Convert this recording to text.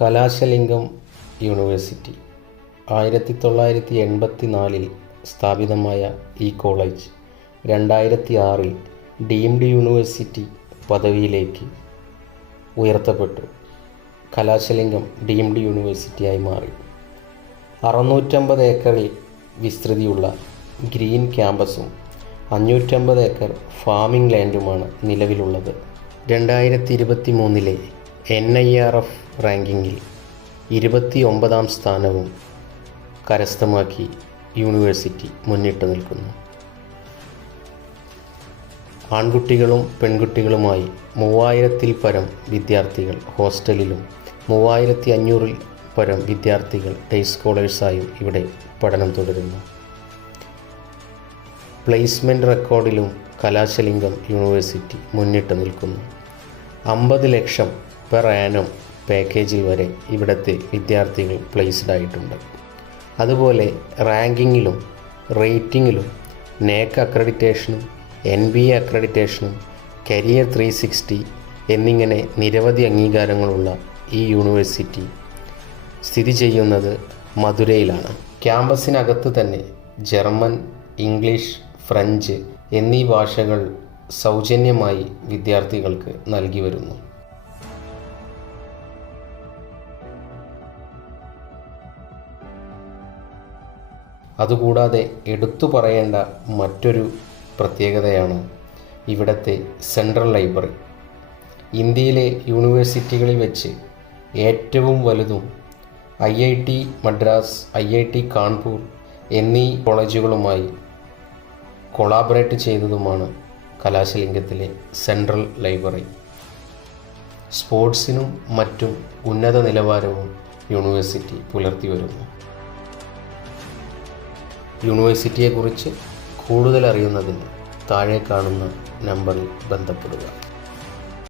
കലാശലിംഗം university 1984 സ്ഥാപിതമായ ഈ college 2006 deemed university പദവിയിലേക്ക് ഉയർത്തപ്പെട്ടു. കലാശലിംഗം ഡീംഡ് യൂണിവേഴ്സിറ്റിയായി മാറി. 650 ഏക്കറിൽ വിസ്തൃതിയുള്ള ഗ്രീൻ ക്യാമ്പസും 550 ഏക്കർ ഫാമിംഗ് ലാൻഡുമാണ് നിലവിലുള്ളത്. 2023 NIRF റാങ്കിങ്ങിൽ 29ാം സ്ഥാനവും കരസ്ഥമാക്കി യൂണിവേഴ്സിറ്റി മുന്നിട്ട് നിൽക്കുന്നു. ആൺകുട്ടികളും പെൺകുട്ടികളുമായി 3000-ൽ പരം വിദ്യാർത്ഥികൾ ഹോസ്റ്റലിലും 3500-ൽ പരം വിദ്യാർത്ഥികൾ ഡേ സ്കോളേഴ്സായും ഇവിടെ പഠനം തുടരുന്നു. പ്ലേസ്മെൻറ്റ് റെക്കോർഡിലും കലാശലിംഗം യൂണിവേഴ്സിറ്റി മുന്നിട്ട് നിൽക്കുന്നു. 50 ലക്ഷം പെർ ആനം പാക്കേജിൽ വരെ ഇവിടുത്തെ വിദ്യാർത്ഥികൾ പ്ലേസ്ഡ് ആയിട്ടുണ്ട്. അതുപോലെ റാങ്കിങ്ങിലും റേറ്റിങ്ങിലും NAC അക്രഡിറ്റേഷനും NBA അക്രഡിറ്റേഷനും കരിയർ 360 എന്നിങ്ങനെ നിരവധി അംഗീകാരങ്ങളുള്ള ഈ യൂണിവേഴ്സിറ്റി സ്ഥിതി ചെയ്യുന്നത് മധുരയിലാണ്. ക്യാമ്പസിനകത്ത് തന്നെ ജർമ്മൻ, ഇംഗ്ലീഷ്, ഫ്രഞ്ച് എന്നീ ഭാഷകൾ സൗജന്യമായി വിദ്യാർത്ഥികൾക്ക് നൽകി വരുന്നു. അതുകൂടാതെ എടുത്തു പറയേണ്ട മറ്റൊരു പ്രത്യേകതയാണ് ഇവിടുത്തെ സെൻട്രൽ ലൈബ്രറി. ഇന്ത്യയിലെ യൂണിവേഴ്സിറ്റികളിൽ വെച്ച് ഏറ്റവും വലുതും IIT മദ്രാസ്, IIT കാൺപൂർ എന്നീ കോളേജുകളുമായി കൊളാബറേറ്റ് ചെയ്തതുമാണ് കലാശലിംഗത്തിലെ സെൻട്രൽ ലൈബ്രറി. സ്പോർട്സിനും മറ്റും ഉന്നത നിലവാരവും യൂണിവേഴ്സിറ്റി പുലർത്തി വരുന്നു. യൂണിവേഴ്സിറ്റിയെക്കുറിച്ച് കൂടുതൽ അറിയുന്നതിന് താഴെ കാണുന്ന നമ്പറിൽ ബന്ധപ്പെടുക.